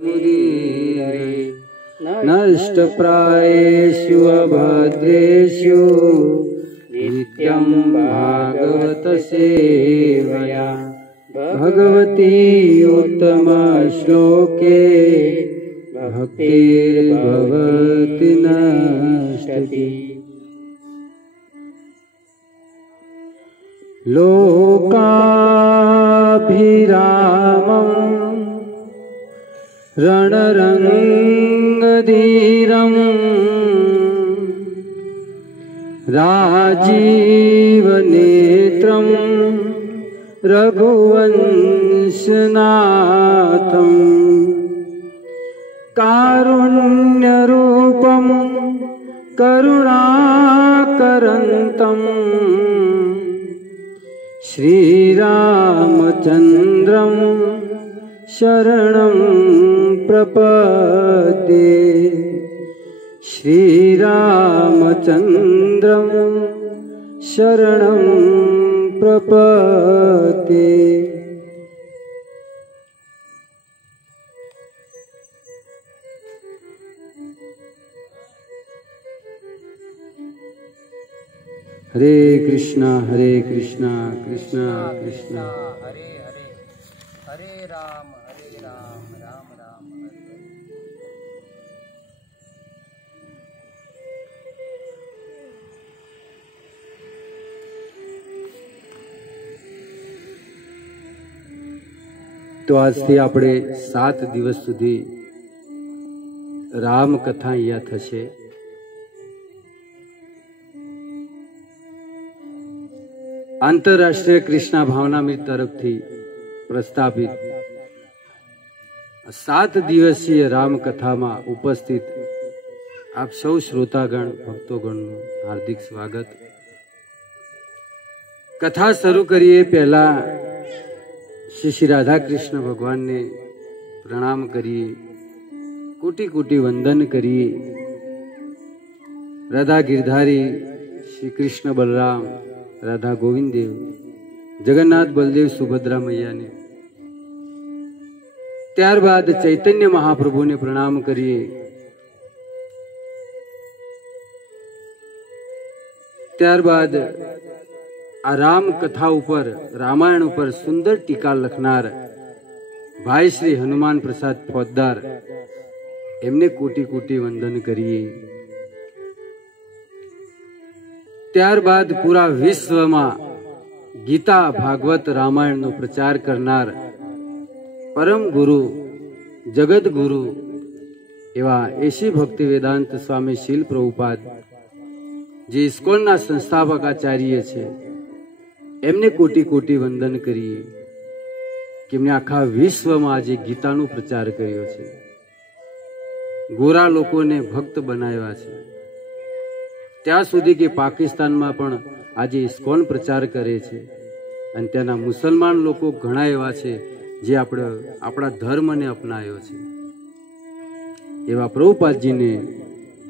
मुदीरे नष्टप्रायेषु अभद्रेषु नित्यं भागवत सेवया भगवती उत्तम श्लोके भक्तिर्भवति नष्टति। लोकाभिरामम् रणरङ्गधीरम् राजीवनेत्रम् रघुवंशनाथम् कारुण्यरूपम् करुणाकरन्तम् श्रीरामचन्द्रम् शरणं प्रपद्ये। श्रीरामचन्द्रं शरणं प्रपद्ये। हरे कृष्णा कृष्णा कृष्णा हरे हरे, हरे राम राम राम हरे हरे। तो આજથી આપણે 7 દિવસ સુધી રામ કથા અહીંયા થશે। आंतरराष्ट्रीय कृष्णा भावनामृत तरफथी प्रस्थापित 7 दिवसीय राम कथा में उपस्थित आप सौ श्रोतागण भक्तोगण हार्दिक स्वागत। कथा शुरू करिए पहला श्री राधा कृष्ण भगवान ने प्रणाम करिए, कोटि कोटि वंदन करिए। राधा गिरधारी श्री कृष्ण बलराम राधा गोविंद देव जगन्नाथ बलदेव सुभद्रा मैया ने, त्यारबाद चैतन्य महाप्रभु ने प्रणाम करिए। त्यारबाद आ राम कथा ऊपर रामायण ऊपर सुंदर टीका लखनार भाई श्री हनुमान प्रसाद फौजदार एमने कोटि कोटि वंदन करिए। त्यारबाद पूरा विश्व में गीता भागवत रामायण नो प्रचार करनार परम गुरु जगत गुरु एवा एशी भक्ति वेदांत स्वामी शील प्रभुपाद जे इस्कोन ना संस्थापक आचार्य छे एमने कोटि कोटि वंदन करिए कि एमने आखा विश्व में आज गीता नो प्रचार कर्यो छे। गोरा लोकोने भक्त बनाव्या छे, त्या सुधी के पाकिस्तान में पण आज इस्कोन प्रचार करे छे अने त्याना मुसलमान लोको घणा एवा छे जे आपड़ा धर्म ने अपनाव्यो छे। एवा प्रभुपाद जी ने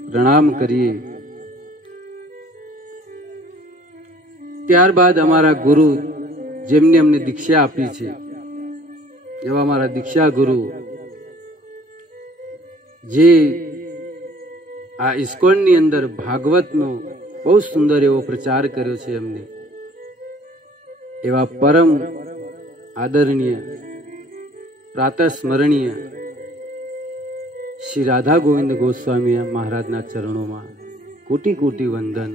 प्रणाम करिए। त्यारबाद अमारा गुरु जेमने अमने दीक्षा आपी छे एवा अमारा दीक्षा गुरु जे आ इस्कोन नी अंदर भागवत नो बहुत सुंदर एवो प्रचार कर्यो छे एमने, एवा परम आदरणीय प्रातः स्मरणीय श्री राधा गोविंद गोस्वामी महाराज ना चरणों में कोटि कोटि वंदन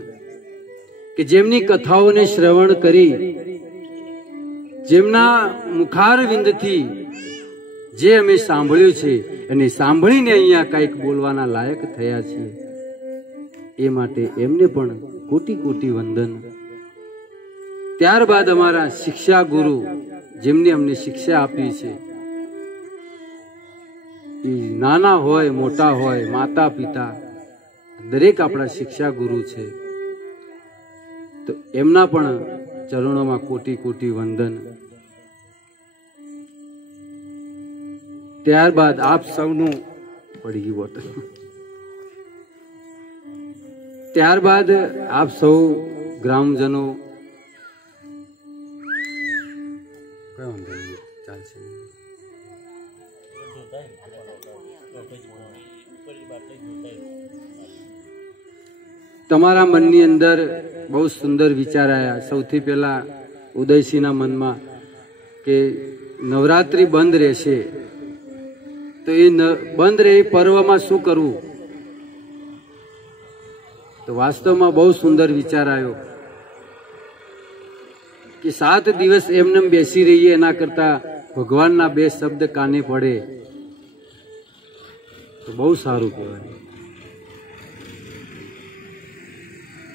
कि जेमनी कथाओं ने श्रवण करी, जेमना मुखारविंद थी जे अमे सांभळ्युं छे अने सांभळीने अहींया कांईक बोलवाना लायक थया छे ए माटे एमने पण कोटि कोटि वंदन। त्यारबाद अमारा शिक्षा गुरु जेमने अमने शिक्षा आपी छे, नाना होय मोटा होय माता पिता दरेक आपड़ा शिक्षा गुरु छे, तो एमना पण चरणों में कोटि कोटि वंदन। त्यारबाद आप सौनु पड़ी गई बोतल। त्यारबाद आप सौ ग्रामजनों કયો વાંધો નહીં, ચાલશે. તમારા મનની અંદર બહુ સુંદર વિચાર આવ્યા. સૌથી પહેલા ઉદયસિંહના મનમાં કે નવરાત્રી બંધ રહેશે તો એ બંધ રહે પર્વમાં શું કરવું. તો વાસ્તવમાં બહુ સુંદર વિચાર આવ્યો કે 7 દિવસ એમને બેસી રહીએ એના કરતા ભગવાનના 2 શબ્દ કાને પડે તો બહુ સારું કહેવાય.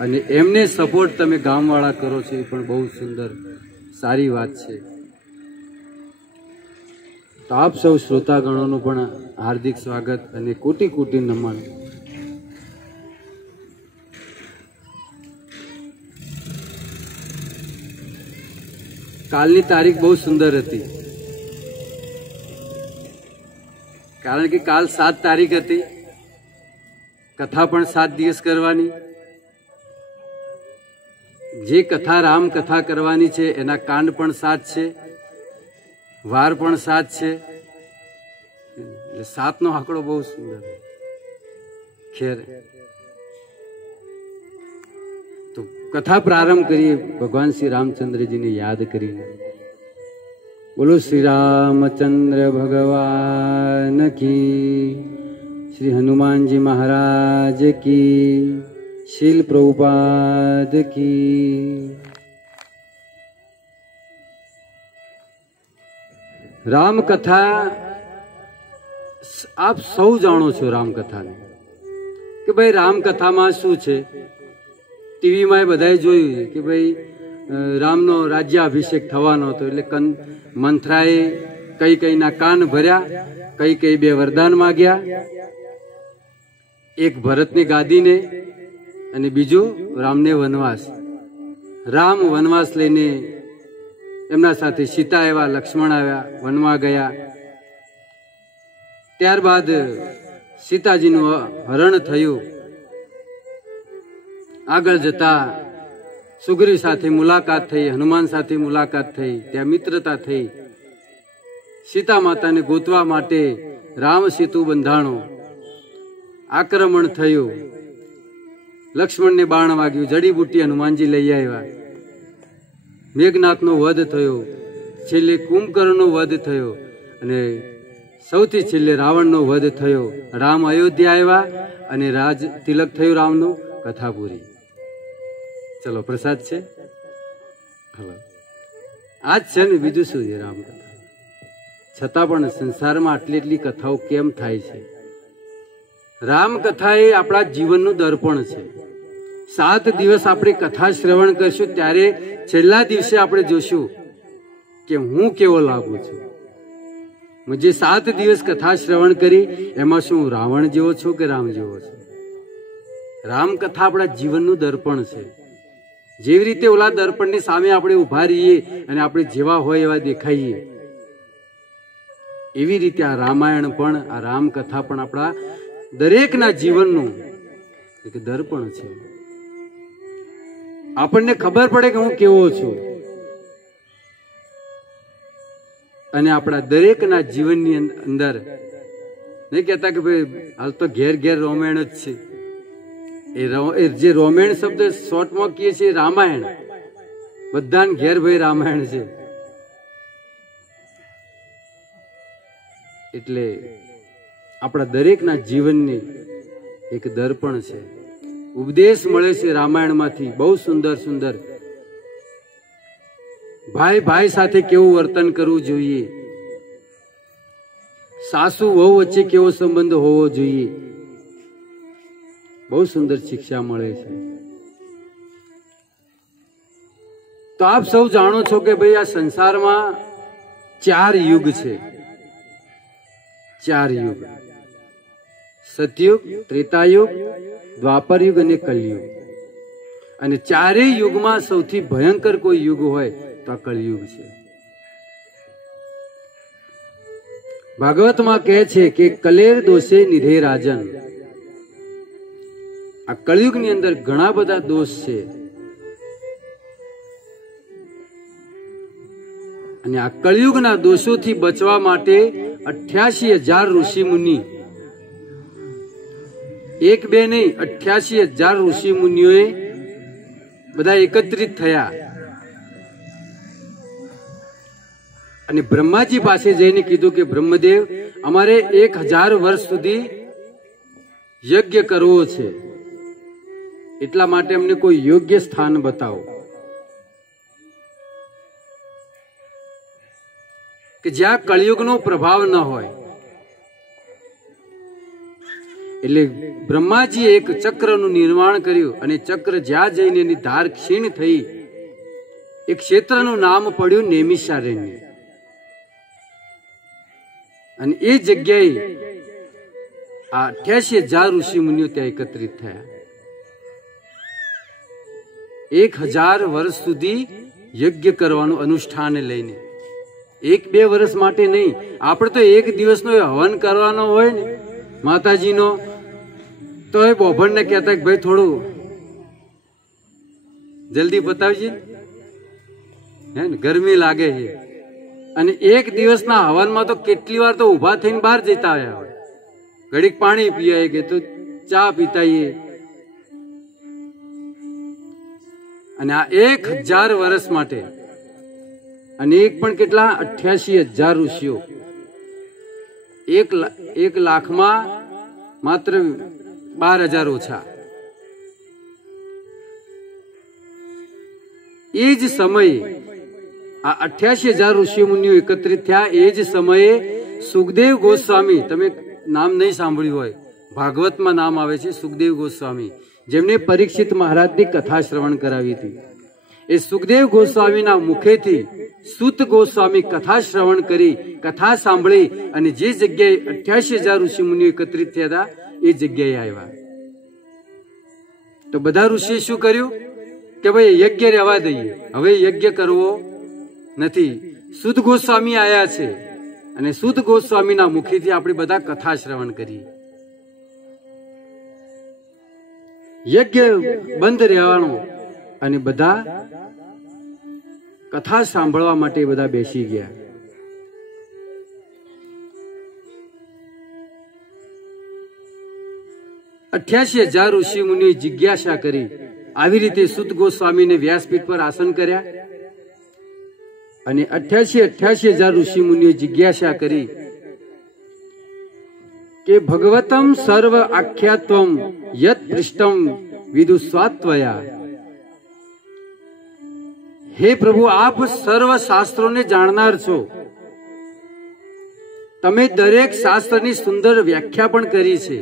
અને એમને સપોર્ટ તમે ગામવાળા કરો છો એ પણ બહુ સુંદર સારી વાત છે. તો આપ સૌ શ્રોતાગણોનું પણ હાર્દિક સ્વાગત અને કોટી કોટી નમન. કાલની તારીખ બહુ સુંદર હતી, કારણ કે કાલ 7 તારીખ હતી. કથા પણ 7 દિવસ કરવાની. જે કથા રામ કથા કરવાની છે એના કાંડ પણ 7 છે, વાર પણ 7 છે. એટલે 7નો આંકડો બહુ સુંદર. ખેર તો કથા પ્રારંભ કરીએ ભગવાન શ્રી રામચંદ્રજીને યાદ કરીને. બોલો શ્રી રામચંદ્ર ભગવાન કી, શ્રી હનુમાનજી મહારાજ કી, શીલ પ્રભુપાદ કી. રામકથા આપ સૌ જાણો છો. રામકથાને કે ભાઈ રામકથામાં શું છે, ટીવીમાં બધાએ જોયું કે ભાઈ રામનો રાજ્યાભિષેક થવાનો હતો. એટલે મંથરાએ કઈના કાન ભર્યા, કઈ 2 વરદાન માગ્યા, એક ભરતની ગાદીને અને બીજું રામને વનવાસ. રામ વનવાસ લઈને એમના સાથે સીતા આવ્યા, લક્ષ્મણ આવ્યા, વનમાં ગયા. ત્યારબાદ સીતાજીનું હરણ થયું. આગળ જતા સુગ્રીવ સાથે મુલાકાત થઈ, હનુમાન સાથે મુલાકાત થઈ, ત્યાં મિત્રતા થઈ. સીતા માતાને ગોતવા માટે રામ સેતુ બંધાણો. આક્રમણ થયું, લક્ષ્મણને બાણ વાગ્યું, જડીબુટ્ટી હનુમાનજી લઈ આવ્યા. મેઘનાથનો વધ થયો, છેલ્લે કુંભકર્ણનો વધ થયો અને સૌથી છેલ્લે રાવણનો વધ થયો. રામ અયોધ્યા આવ્યા અને રાજ તિલક થયું રામનું. કથા પૂરી. ચલો પ્રસાદ છે. હલો આજ છે ને, બીજું શું છે રામકથા. છતાં પણ સંસારમાં આટલી કથાઓ કેમ થાય છે? રામકથા એ આપણા જીવનનું દર્પણ છે. 7 દિવસ આપણે કથા શ્રવણ કરશું ત્યારે છેલ્લા દિવસે આપણે જોશું કે હું કેવો લાગુ છું. જે 7 દિવસ કથા શ્રવણ કરી એમાં શું રાવણ જેવો છું કે રામ જેવો છું? રામકથા આપણા જીવનનું દર્પણ છે. જેવી રીતે ઓલા દર્પણની સામે આપણે ઉભા રહીએ અને આપણે જેવા હોય એવા દેખાઈએ, એવી રીતે આ રામાયણ પણ, આ રામકથા પણ આપણા દરેકના જીવનનું એક દર્પણ છે. આપણને ખબર પડે કે હું કેવો છું. અને આપણા દરેકના જીવનની અંદર નહીં કહેતા કે ભાઈ હાલ તો ઘેર ઘેર રોમેણ જ છે. એ જે રોમેણ શબ્દ શોર્ટમાં કહીએ છીએ રામાયણ, બધાને ઘેર ભાઈ રામાયણ છે. એટલે આપણા દરેકના જીવનની એક દર્પણ છે. ઉપદેશ મળે છે રામાયણમાંથી બહુ સુંદર સુંદર. ભાઈ ભાઈ સાથે કેવું વર્તન કરવું જોઈએ, સાસુ વહુ વચ્ચે કેવો સંબંધ હોવો જોઈએ, બહુ સુંદર શિક્ષા મળે છે. તો આપ સૌ જાણો છો કે ભાઈ આ સંસારમાં 4 યુગ છે. 4 યુગ: સતયુગ, ત્રેતાયુગ, દ્વાપરયુગ અને કલયુગ. અને 4 યુગમાં સૌથી ભયંકર કોઈ યુગ હોય તો આ કલયુગ છે. ભાગવતમાં કહે છે કે કલેર દોષે નિધે રાજન. આ કળયુગની અંદર ઘણા બધા દોષ છે. અને આ કળયુગના દોષોથી બચવા માટે 88,000 ઋષિ મુનિ, એક બે નહીં, 88,000 ઋષિ મુનિઓએ બધા એકત્રિત થયા અને બ્રહ્માજી પાસે જઈને કીધું કે બ્રહ્મદેવ, અમારે 1000 વર્ષ સુધી યજ્ઞ કરવો છે, એટલા માટે અમને કોઈ યોગ્ય સ્થાન બતાવો કે જ્યાં કળિયુગનો પ્રભાવ ન હોય. એટલે બ્રહ્માજીએ એક ચક્રનું નિર્માણ કર્યું અને ચક્ર જ્યાં જઈને એની ધાર ક્ષીણ થઈ, એક ક્ષેત્રનું નામ પડ્યું નેમિષારણ્ય. અને એ જગ્યાએ આ 88,000 ઋષિ મુનિઓ ત્યાં એકત્રિત થયા. 1000 વર્ષ સુધી યજ્ઞ કરવાનું અનુષ્ઠાન લઈને, 1-2 વર્ષ માટે નહીં. આપણે તો એક દિવસનો હવન કરવાનો હોય ને માતાજીનો, તો એ બોભણને કહેતા કે ભાઈ થોડું જલ્દી બતાવજે, હે ને, ગરમી લાગે છે. અને એક દિવસના હવનમાં તો કેટલી વાર તો ઉભા થઈને બહાર જતા આવ્યા હોય, ઘડીક પાણી પીએ કે તો ચા પીતાઈએ. અને આ 1000 વર્ષ માટે, અને એક પણ કેટલા 88,000 ઋષિઓ, 1 લાખમાં માત્ર 12,000 ઓછા. એ જ સમયે આ 88,000 ઋષિ મુનિઓ એકત્રિત થયા. એ જ સમયે સુખદેવ ગોસ્વામી, તમે નામ નહીં સાંભળ્યું હોય, ભાગવતમાં નામ આવે છે સુખદેવ ગોસ્વામી, જેમને પરીક્ષિત મહારાજની કથા શ્રવણ કરાવી હતી. એ સુખદેવ ગોસ્વામીના મુખેથી સૂત ગોસ્વામી કથા શ્રવણ કરી, કથા સાંભળી અને જે જગ્યાએ 88,000 ઋષિ મુનિઓ એકત્રિત થયા હતા એ જગ્યાએ આવ્યા. તો બધા ઋષિએ શું કર્યું કે ભાઈ યજ્ઞ રહેવા દઈએ, હવે યજ્ઞ કરવો નથી. સૂત ગોસ્વામી આયા છે અને સૂત ગોસ્વામીના મુખેથી આપણે બધા કથા શ્રવણ કરીએ. યજ્ઞ બંધ રહેવાનો અને બધા કથા સાંભળવા માટે બધા બેસી ગયા. $88,000 ઋષિ મુનિએ જિજ્ઞાસા કરી. આવી રીતે સૂત ગોસ્વામીને વ્યાસપીઠ પર આસન કર્યા અને 88,000 ઋષિ મુનિએ જિજ્ઞાસા કરી કે ભગવતમ સર્વ આખ્યાત્વમ યત પૃષ્ઠમ વિદુસ્વાત્વયા. હે પ્રભુ, આપ સર્વ શાસ્ત્રોને જાણનાર છો, તમે દરેક શાસ્ત્રની સુંદર વ્યાખ્યા પણ કરી છે,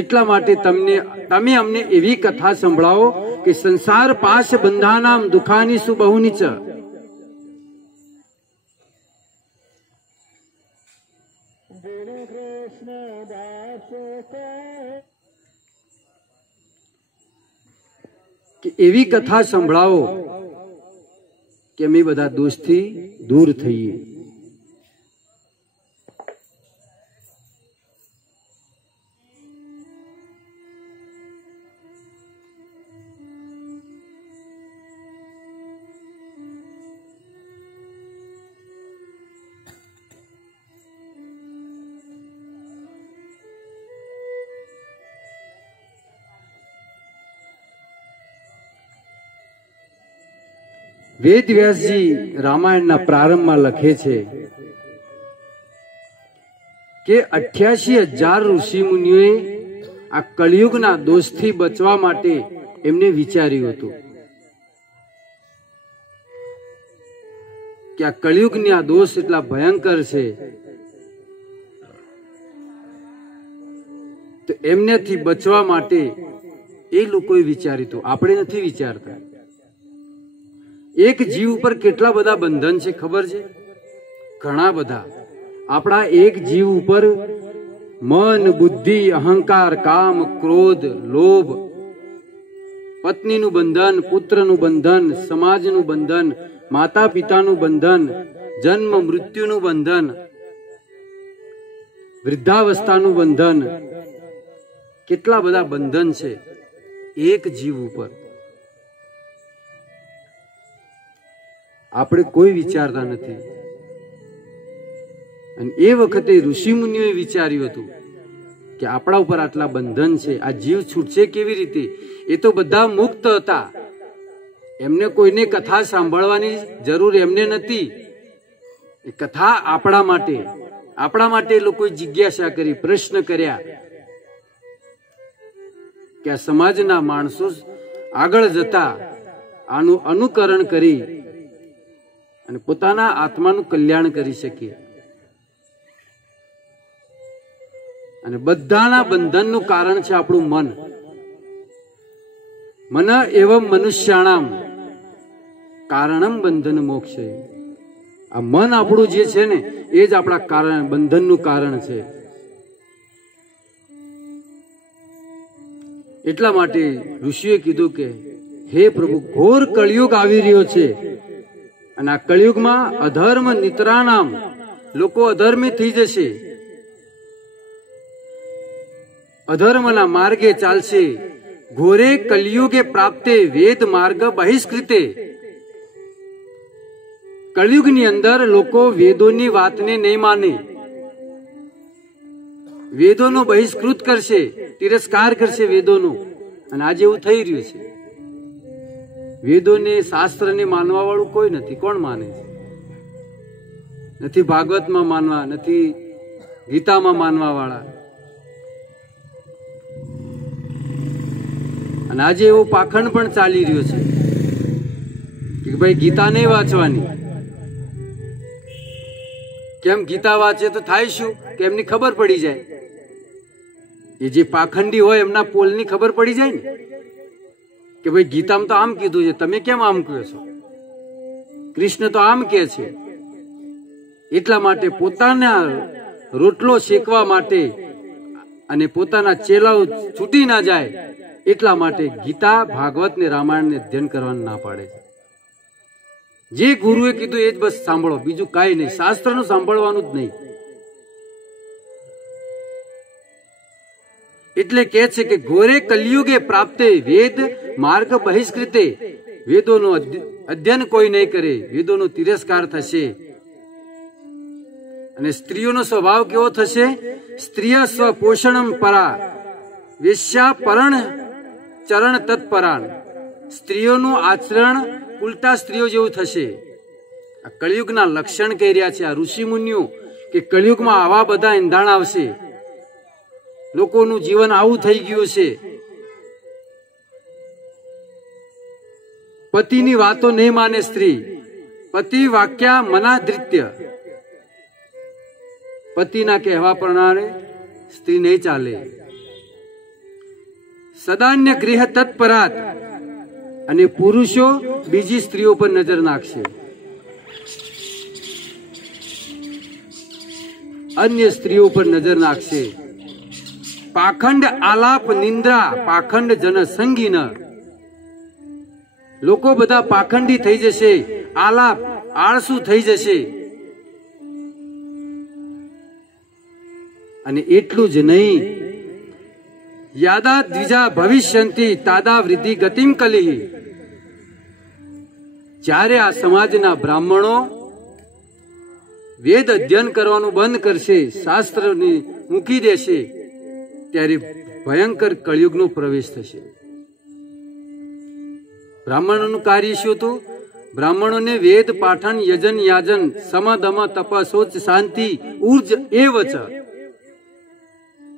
એટલા માટે તમે અમને એવી કથા સંભળાવો કે સંસાર પાશ બંધાનામ દુખાની સુબહુની ચ. કે એવી કથા સંભળાવો કે અમે બધા દોષથી દૂર થઈએ. વેદ વ્યાસજી રામાયણના પ્રારંભમાં લખે છે કે 88,000 ઋષિ મુનિઓએ આ કળિયુગના દોષથી બચવા માટે એમને વિચાર્યું હતું કે આ કળિયુગની આ દોષ એટલા ભયંકર છે, તો એમનેથી બચવા માટે એ લોકોએ વિચાર્યું હતું. આપણે નથી વિચારતા. એક જીવ ઉપર કેટલા બધા બંધન છે ખબર છે? ઘણા બધા. આપણા એક જીવ ઉપર મન, બુદ્ધિ, અહંકાર, કામ, ક્રોધ, લોભ, પત્નીનું બંધન, પુત્રનું બંધન, સમાજનું બંધન, માતા પિતાનું બંધન, જન્મ મૃત્યુનું બંધન, વૃદ્ધાવસ્થાનું બંધન, કેટલા બધા બંધન છે એક જીવ ઉપર. આપણે કોઈ વિચારતા નથી. અને એ વખતે ઋષિ મુનિઓએ વિચાર્યું હતું કે આપણા ઉપર આટલા બંધન છે, આ જીવ છૂટશે કેવી રીતે? એ તો બધા મુક્ત હતા, એમને કોઈને કથા સાંભળવાની જરૂર એમને નથી. એ કથા આપણા માટે લોકોએ જિજ્ઞાસા કરી, પ્રશ્ન કર્યા કે આ સમાજના માણસો આગળ જતા આનું અનુકરણ કરી અને પોતાના આત્માનું કલ્યાણ કરી શકે. અને બધાના બંધનનું કારણ છે આપણું મન. મન એવં મનુષ્યાણામ કારણમ બંધન મોક્ષે. આ મન આપણું જે છે ને એ જ આપણા કારણ, બંધનનું કારણ છે. એટલા માટે ઋષિએ કીધું કે હે પ્રભુ, ઘોર કળિયુગ આવી રહ્યો છે અને આ કળિયુગમાં અધર્મ નિતરાનામ, લોકો અધર્મી થઈ જશે, અધર્મના માર્ગે ચાલશે. ઘોરે કલયુગે પ્રાપ્તે વેદ માર્ગ બહિષ્કૃતે. કળિયુગની અંદર લોકો વેદોની વાતને નહીં માને, વેદોનો બહિષ્કૃત કરશે, તિરસ્કાર કરશે વેદોનો. અને આજે એવું થઈ રહ્યું છે. વેદોને, શાસ્ત્રને માનવા વાળું કોઈ નથી. કોણ માને છે? નથી ભાગવતમાં માનવા, નથી ગીતામાં માનવા વાળા. અને આજે એવો પાખંડ પણ ચાલી રહ્યો છે કે ભાઈ ગીતા નહીં વાંચવાની. કેમ? ગીતા વાંચે તો થાય શું કે એમની ખબર પડી જાય. એ જે પાખંડી હોય એમના પોલની ખબર પડી જાય ને કે ભાઈ ગીતામાં તો આમ કીધું છે, તમે કેમ આમ કહો છો? કૃષ્ણ તો આમ કે છે. એટલા માટે પોતાના રોટલો શેકવા માટે અને પોતાના ચેલાઓ છૂટી ના જાય એટલા માટે ગીતા, ભાગવત ને રામાયણ ને અધ્યયન કરવાનું ના પાડે છે. જે ગુરુએ કીધું એ જ બસ સાંભળો, બીજું કાંઈ નહીં. શાસ્ત્રનું સાંભળવાનું જ નહીં. એટલે કે છે કે ઘોરે કલયુગે પ્રાપ્તે વેદ માર્ગ બહિષ્કૃતે. વેદોનું અધ્યયન કોઈ નહીં કરે, વેદોનો તિરસ્કાર થશે. અને સ્ત્રીઓનો સ્વભાવ કેવો થશે? સ્ત્રીય સ્વપોષણમ પરા વેશ્યા પરણ ચરણ તત્પરાણ. સ્ત્રીઓનું આચરણ ઉલટા સ્ત્રીઓ જેવું થશે. આ કળિયુગના લક્ષણ કહી રહ્યા છે આ ઋષિ મુનિઓ કે કળિયુગમાં આવા બધા એંધાણ આવશે, લોકોનું જીવન આવું થઈ ગયું છે. પતિની વાતો નહીં માને સ્ત્રી. પતિ વાક્યા મનાધૃત્ય. પતિના કહેવા પ્રમાણે સ્ત્રી નહીં ચાલે. સદાન્ય ગૃહ તત્પરાત. અને પુરુષો બીજી સ્ત્રીઓ પર નજર નાખશે, અન્ય સ્ત્રીઓ પર નજર નાખશે. પાખંડ આલાપ નિંદ્રા પાખંડ જન સંગીન. લોકો બધા પાખંડી થઈ જશે, આલાપ આળસુ થઈ જશે. અને એટલું જ નહીં, યાદા દ્વિજા ભવિષ્યંતી તાદા વૃદ્ધિ ગતિમ કલિ. જ્યારે આ સમાજના બ્રાહ્મણો વેદ અધ્યયન કરવાનું બંધ કરશે, શાસ્ત્રની મૂકી દેશે, ત્યારે ભયંકર કળિયુગનો પ્રવેશ થશે. બ્રાહ્મણોનું કાર્ય શું હતું? બ્રાહ્મણોને વેદ પાઠન યજન યાજન સમ દમ તપ શૌચ શાંતિ ઉર્જ એવ ચ.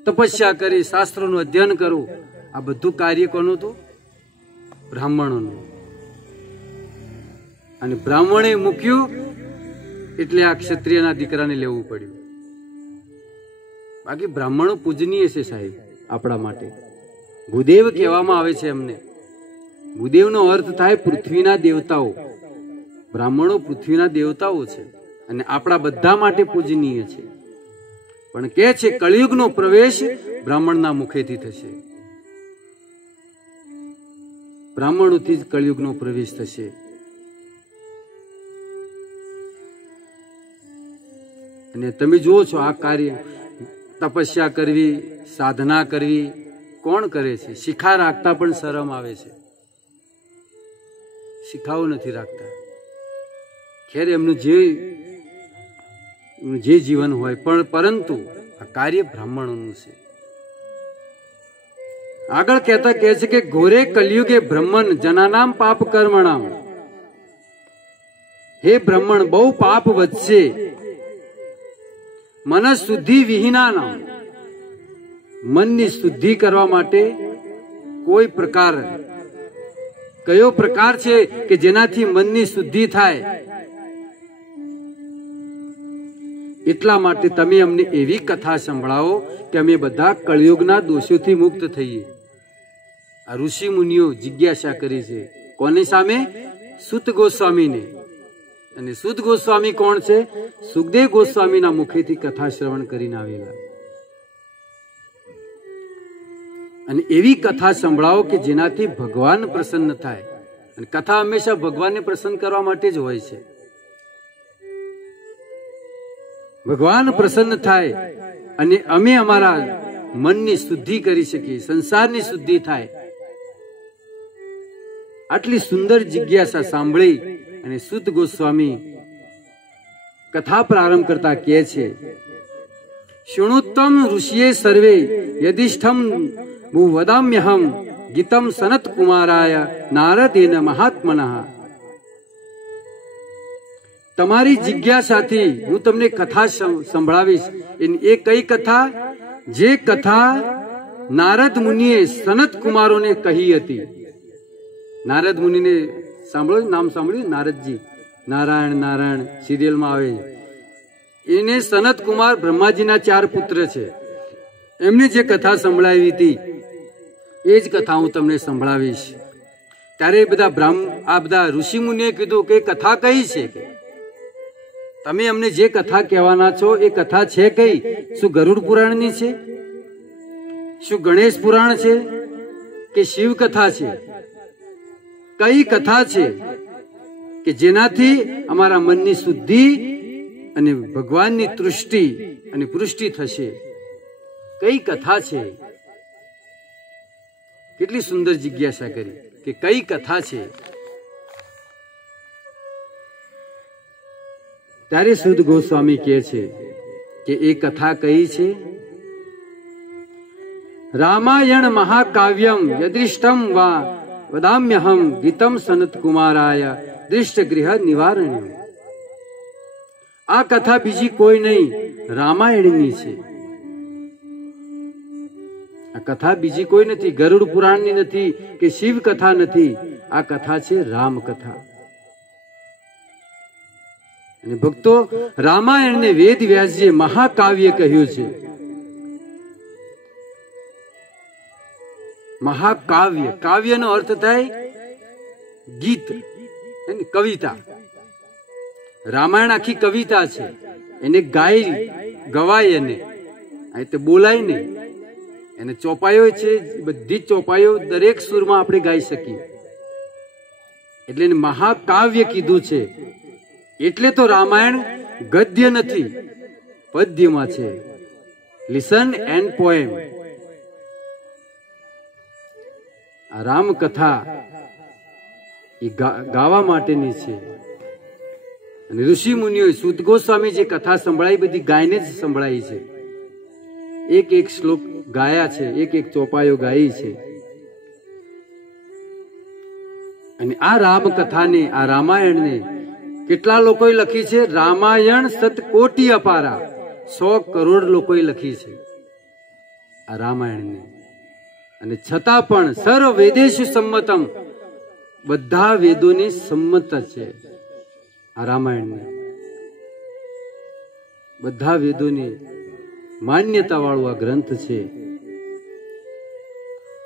તપસ્યા કરી, શાસ્ત્રોનું અધ્યયન કરવું, આ બધું કાર્ય કોનું હતું? બ્રાહ્મણોનું. અને બ્રાહ્મણે મૂક્યું એટલે આ ક્ષત્રિયના દીકરાને લેવું પડ્યું. બાકી બ્રાહ્મણો પૂજનીય છે સાહેબ આપણા માટે. ભૂદેવ કહેવામાં આવે છે એમને. ભૂદેવનો અર્થ થાય પૃથ્વીના દેવતાઓ. બ્રાહ્મણો પૃથ્વીના દેવતાઓ છે અને આપણા બધા માટે પૂજનીય છે. પણ કે છે કળિયુગનો પ્રવેશ બ્રાહ્મણના મુખેથી થશે. બ્રાહ્મણોથી જ કળિયુગનો પ્રવેશ થશે. અને તમે જુઓ છો આ કાર્ય, તપસ્યા કરવી, સાધના કરવી કોણ કરે છે? શિખા રાખતા પણ શરમ આવે છે. શિખાઓ નથી રાખતા. ખેર એમનું જે જીવન હોય, પણ પરંતુ આ કાર્ય બ્રાહ્મણોનું છે. આગળ કહેતા કહે છે કે ઘોરે કલયુગે બ્રહ્મણ જનાનામ પાપ કર્મણામ. હે બ્રહ્મણ, બહુ પાપ વધશે. મન શુદ્ધિ વિહીનાનામ, મનની શુદ્ધિ કરવા માટે કોઈ પ્રકાર, કયો પ્રકાર છે કે જેનાથી મનની શુદ્ધિ થાય? એટલા માટે તમે અમને એવી કથા સંભળાવો કે અમે બધા કળયુગના દોષોથી મુક્ત થઈએ. આ ઋષિ મુનિઓ જિજ્ઞાસા કરી છે. કોની સામે? સૂત ગોસ્વામીને. અને સૂત ગોસ્વામી કોણ છે? સુખદેવ ગોસ્વામીના મુખેથી કથા શ્રવણ કરીને આવેલા. અને એવી કથા સંભળાવો કે જેનાથી ભગવાન પ્રસન્ન થાય. અને કથા હંમેશા ભગવાનને પ્રસન્ન કરવા માટે જ હોય છે. ભગવાન પ્રસન્ન થાય અને અમે અમારા મનની શુદ્ધિ કરી શકીએ, સંસારની શુદ્ધિ થાય. આટલી સુંદર જિજ્ઞાસા સાંભળી અને સૂત ગોસ્વામી કથા પ્રારંભ કરતા કહે છે, શૃણુત્તમ ઋષિએ સર્વે યદિષ્ઠમ વદામ્યહમ ગીતમ સનત કુમારાય નારદેન મહાત્મનઃ. તમારી જિજ્ઞાસાથી હું તમને કથા સંભળાવીશ. એ કઈ કથા? જે કથા નારદ મુનિએ સનત કુમારોને કહી હતી. નારદ મુનિને સાંભળ્યું, નામ સાંભળ્યું? નારદજી, નારાયણ નારાયણ સિરિયલમાં આવે. એને સનત કુમાર બ્રહ્માજીના 4 પુત્ર છે. એમને જે કથા સંભળાવી હતી એ જ કથા હું તમને સંભળાવીશ. ત્યારે આ બધા ઋષિ મુનિએ કીધું કે કથા કઈ છે? કે તમે અમને જે કથા કહેવાના છો એ કથા છે કઈ? શું ગરુડ પુરાણની છે? શું ગણેશ પુરાણ છે? કે શિવ કથા છે? કઈ કથા છે કે જેનાથી અમારા મનની શુદ્ધિ અને ભગવાનની તૃષ્ટિ અને પુષ્ટિ થશે? કઈ કથા છે? કેટલી સુંદર જિજ્ઞાસા કરી કે કઈ કથા છે. ત્યારે સૂત ગોસ્વામી કહે છે કે એ કથા કઈ છે? રામાયણ મહાકાવ્યમ યદિષ્ટમ વા વદામ્યહમ ગીતમ સનત કુમારાય દૃષ્ટ ગૃહ નિવારણ્યમ. આ કથા બીજી કોઈ નહીં, રામાયણની છે. આ કથા બીજી કોઈ નથી, ગરુડ પુરાણની નથી કે શિવ કથા નથી. આ કથા છે રામ કથા. અને ભક્તો, રામાયણને વેદ વ્યાસજીએ મહાકાવ્ય કહ્યું છે. મહાકાવ્ય, કાવ્યનો અર્થ થાય ગીત, કવિતા. રામાયણ આખી કવિતા છે. એને ગવાય, એને બોલાય નહીં. એને ચોપાઈઓ છે, બધી જ ચોપાઈઓ દરેક સુરમાં આપણે ગાઈ શકીએ. એટલે એને મહાકાવ્ય કીધું છે. એટલે તો રામાયણ ગદ્ય નથી, પદ્યમાં છે. Listen and poem. આ રામકથા એ ગાવા માટેની છે. અને ઋષિ મુનિઓ, સૂત ગોસ્વામી જે કથા સંભળાઈ બધી ગાયને જ સંભળાઈ છે. એક એક શ્લોક ગાયા છે, એક એક ચોપાઈઓ ગાઈ છે. અને આ રામકથાને, આ રામાયણને કેટલા લોકોએ લખી છે? રામાયણ 7 કોટી અપારા, 100 કરોડ લોકોએ લખી છે આ રામાયણને. અને છતાં પણ સર્વ વેદેશુ સંમતમ, બધા વેદોની સંમત છે આ રામાયણને. બધા વેદોની માન્યતા વાળું આ ગ્રંથ છે.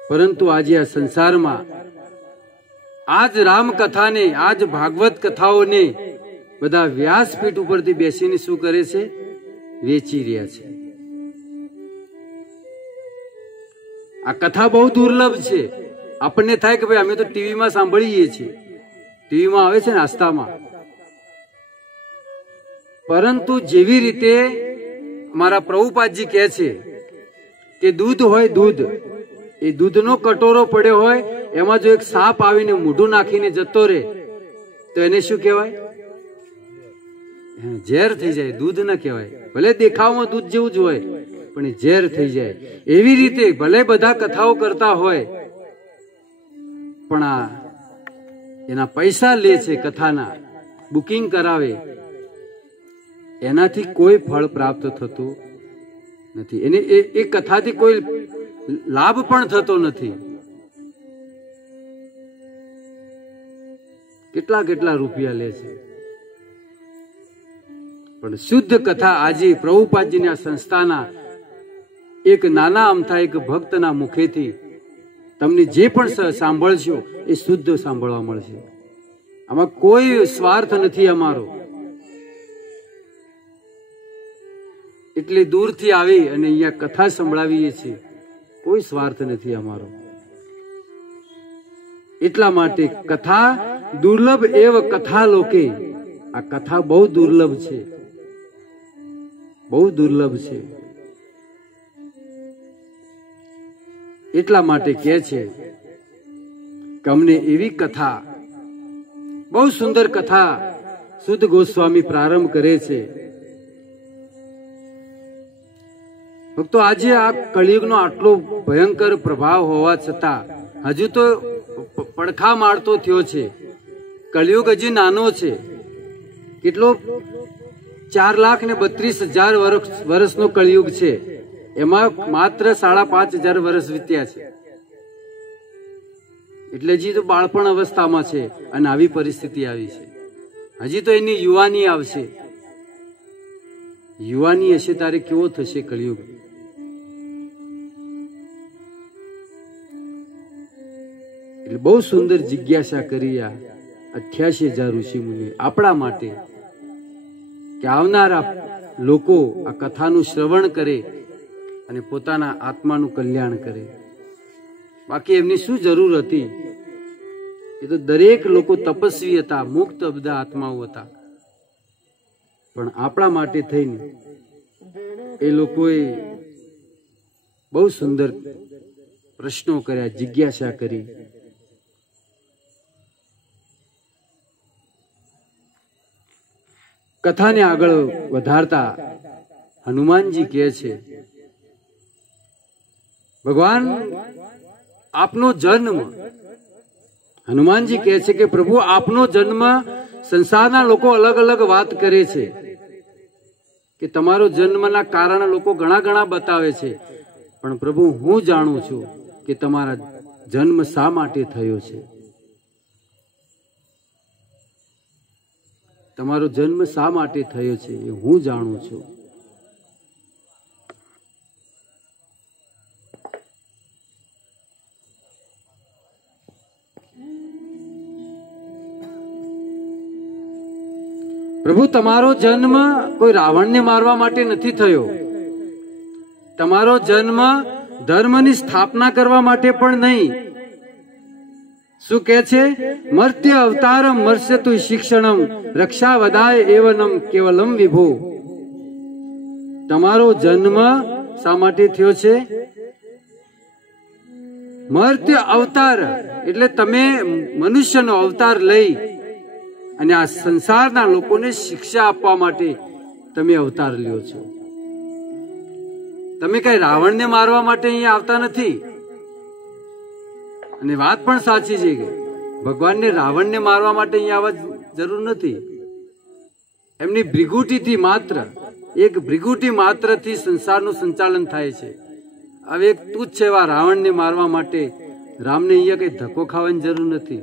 પરંતુ આજે આ સંસારમાં આજ રામકથાને, આજ ભાગવત કથાઓને બધા વ્યાસપીઠ ઉપરથી બેસીને શું કરે છે? વેચી રહ્યા છે. આ કથા બહુ દુર્લભ છે. આપણને થાય કે ભાઈ અમે તો ટીવીમાં સાંભળીએ છીએ, ટીવીમાં આવે છે ને, આસ્થામાં. પરંતુ જેવી રીતે મારા પ્રભુપાદજી કહે છે કે દૂધ હોય, દૂધ, એ દૂધનો કટોરો પડ્યો હોય, એમાં જો એક સાપ આવીને મોઢું નાખીને જતો રહે તો એને શું કહેવાય? ઝેર થઈ જાય, દૂધ ન કહેવાય. ભલે દેખાવમાં દૂધ જેવું જ હોય પણ એ ઝેર થઈ જાય. એવી રીતે ભલે બધા કથાઓ કરતા હોય પણ આ એના પૈસા લે છે, કથાના બુકિંગ કરાવે, એનાથી કોઈ ફળ પ્રાપ્ત થતું નથી. એને એ કથાથી કોઈ લાભ પણ થતો નથી. કેટલા કેટલા રૂપિયા લે છે. પણ શુદ્ધ કથા આજે પ્રભુપાદજીની આ સંસ્થાના એક નાના અમથા એક ભક્તના મુખેથી તમને જે પણ સાંભળશો એ શુદ્ધ સાંભળવા મળશે. આમાં કોઈ સ્વાર્થ નથી અમારો. એટલી દૂરથી આવી અને અહીંયા કથા સંભળાવીએ છીએ, કોઈ સ્વાર્થ નથી અમારો. એટલા માટે કથા દુર્લભ એવ કથા લોકે, આ કથા બહુ દુર્લભ છે, બહુ દુર્લભ છે. એટલા માટે કહે છે કે અમને એવી કથા, બહુ સુંદર કથા સુદ ગોસ્વામી પ્રારંભ કરે છે. ભક્તો, આજે આ કળિયુગનો આટલો ભયંકર પ્રભાવ હોવા છતાં હજુ તો પડખા મારતો થયો છે. કળિયુગ હજી નાનો છે. કેટલો 4,32,000 વર્ષનો કળિયુગ છે. એમાં માત્ર 5,500 વર્ષ વીત્યા છે. એટલે હજી તો બાળપણ અવસ્થામાં છે અને આવી પરિસ્થિતિ આવી છે. હજી તો એની યુવાની આવશે. યુવાની હશે તારે કેવો થશે કળિયુગ. એટલે બહુ સુંદર જિજ્ઞાસા કરી આ 88,000 ઋષિ મુનિ આપણા માટે, કે આવનારા લોકો આ કથાનું શ્રવણ કરે અને પોતાના આત્માનું કલ્યાણ કરે. બાકી એમની શું જરૂર હતી? એ તો દરેક લોકો તપસ્વી હતા, મુક્ત બધા આત્માઓ હતા. પણ આપણા માટે થઈને એ લોકોએ બહુ સુંદર પ્રશ્નો કર્યા, જિજ્ઞાસા કરી. કથાને આગળ વધારતા હનુમાનજી કહે છે, ભગવાન આપનો જન્મ, હનુમાનજી કહે છે કે પ્રભુ આપનો જન્મ, સંસારના લોકો અલગ અલગ વાત કરે છે કે તમારો જન્મના કારણ લોકો ઘણા ઘણા બતાવે છે, પણ પ્રભુ હું જાણું છું કે તમારા જન્મ શા માટે થયો છે. તમારો જન્મ શા માટે થયો છે એ હું જાણું છું. પ્રભુ, તમારો જન્મ કોઈ રાવણને મારવા માટે નથી થયો. તમારો જન્મ ધર્મની સ્થાપના કરવા માટે પણ નહીં. શું કે છે? મર્ત્ય અવતારમ મર્ષ્યતુ શિક્ષણમ રક્ષા વદાય એવનમ કેવલમ વિભો. તમારો જન્મ શા માટે થયો છે? મર્ત્ય અવતાર એટલે તમે મનુષ્યનો અવતાર લઈ અને આ સંસારના લોકોને શિક્ષા આપવા માટે તમે અવતાર લ્યો છો. તમે કઈ રાવણને મારવા માટે અહીંયા આવતા નથી. અને વાત પણ સાચી છે કે ભગવાનને રાવણને મારવા માટે અહીંયા આવવા જરૂર નથી. એમની ભૃગુટીથી માત્ર, એક ભૃગુટી માત્રથી સંસારનું સંચાલન થાય છે. હવે એક તુચ્છ એવા રાવણને મારવા માટે રામને અહીંયા કઈ ધક્કો ખાવાની જરૂર નથી.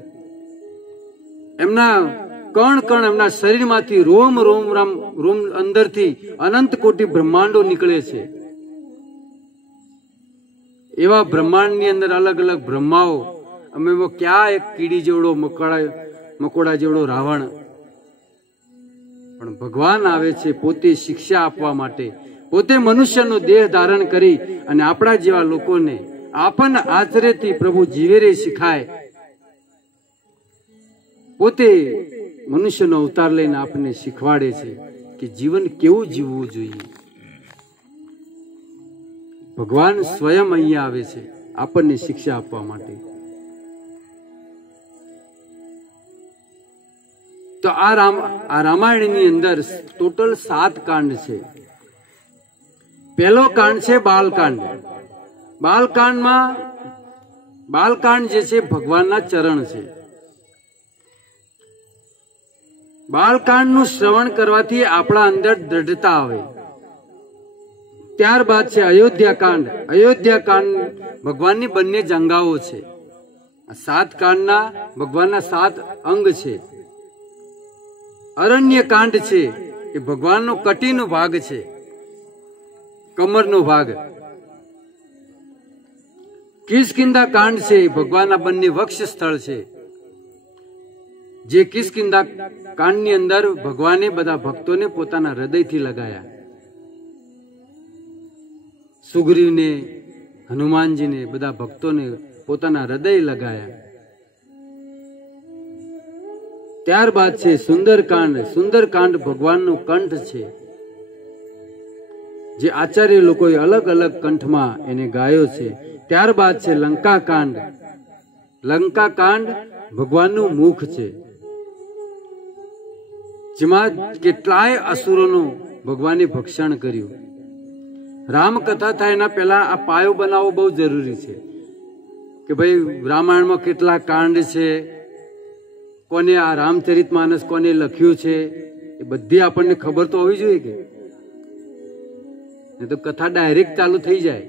એમના કણ કણ, એમના શરીરમાંથી રોમ રોમ રામ રોમ અંદરથી અનંત કોટી બ્રહ્માંડો નીકળે છે. એવા બ્રહ્માંડની અંદર અલગ અલગ બ્રહ્માઓ. અમે ક્યાં એક કીડી જેવડો, મકોડા જેવડો રાવણ, પણ ભગવાન આવે છે પોતે શિક્ષા આપવા માટે, પોતે મનુષ્યનો દેહ ધારણ કરી અને આપણા જેવા લોકોને આપણ આચરેથી પ્રભુ જીવેરે શીખાય. પોતે મનુષ્યનો અવતાર લઈને આપણને શીખવાડે છે કે જીવન કેવું જીવવું જોઈએ. ભગવાન સ્વયં અહીંયા આવે છે આપણને શિક્ષા આપવા માટે. તો આ રામાયણની અંદર ટોટલ 7 કાંડ છે. પહેલો કાંડ છે બાલકાંડ. બાલકાંડ જે છે ભગવાનના ચરણ છે. બાલકાંડનું શ્રવણ કરવાથી આપણા અંદર દ્રઢતા આવે. ત્યારબાદ છે અયોધ્યાકાંડ. અયોધ્યાકાંડ ભગવાનની બંને જંગાઓ છે. આ 7 કાંડના ભગવાનના 7 અંગ છે. અરણ્યકાંડ છે એ ભગવાનનો કટીનો ભાગ છે, કમરનો ભાગ. કિષ્કિંધા કાંડ છે એ ભગવાનના બંને વક્ષ સ્થળ છે. જે કિષ્કિંધા કાંડની અંદર ભગવાને બધા ભક્તોને પોતાના હૃદયથી લગાયા. સુગ્રીવને, હનુમાનજીને, બધા ભક્તોને પોતાના હૃદય લગાયા. ત્યારબાદ છે સુંદરકાંડ. સુંદરકાંડ ભગવાનનો કંઠ છે, જે આચાર્ય લોકોએ અલગ અલગ કંઠમાં એને ગાયો છે. ત્યારબાદ છે લંકાકાંડ. લંકાકાંડ ભગવાનનું મુખ છે, જેમાં કેટલાય અસુરોનું ભગવાને ભક્ષણ કર્યું. રામકથા થાય એના પહેલા આ પાયો બનાવવો બહુ જરૂરી છે કે ભાઈ રામાયણમાં કેટલા કાંડ છે, કોને આ રામચરિતમાનસ કોને લખ્યું છે, એ બધી આપણને ખબર તો હોવી જોઈએ. કે નહીં તો કથા ડાયરેક્ટ ચાલુ થઈ જાય,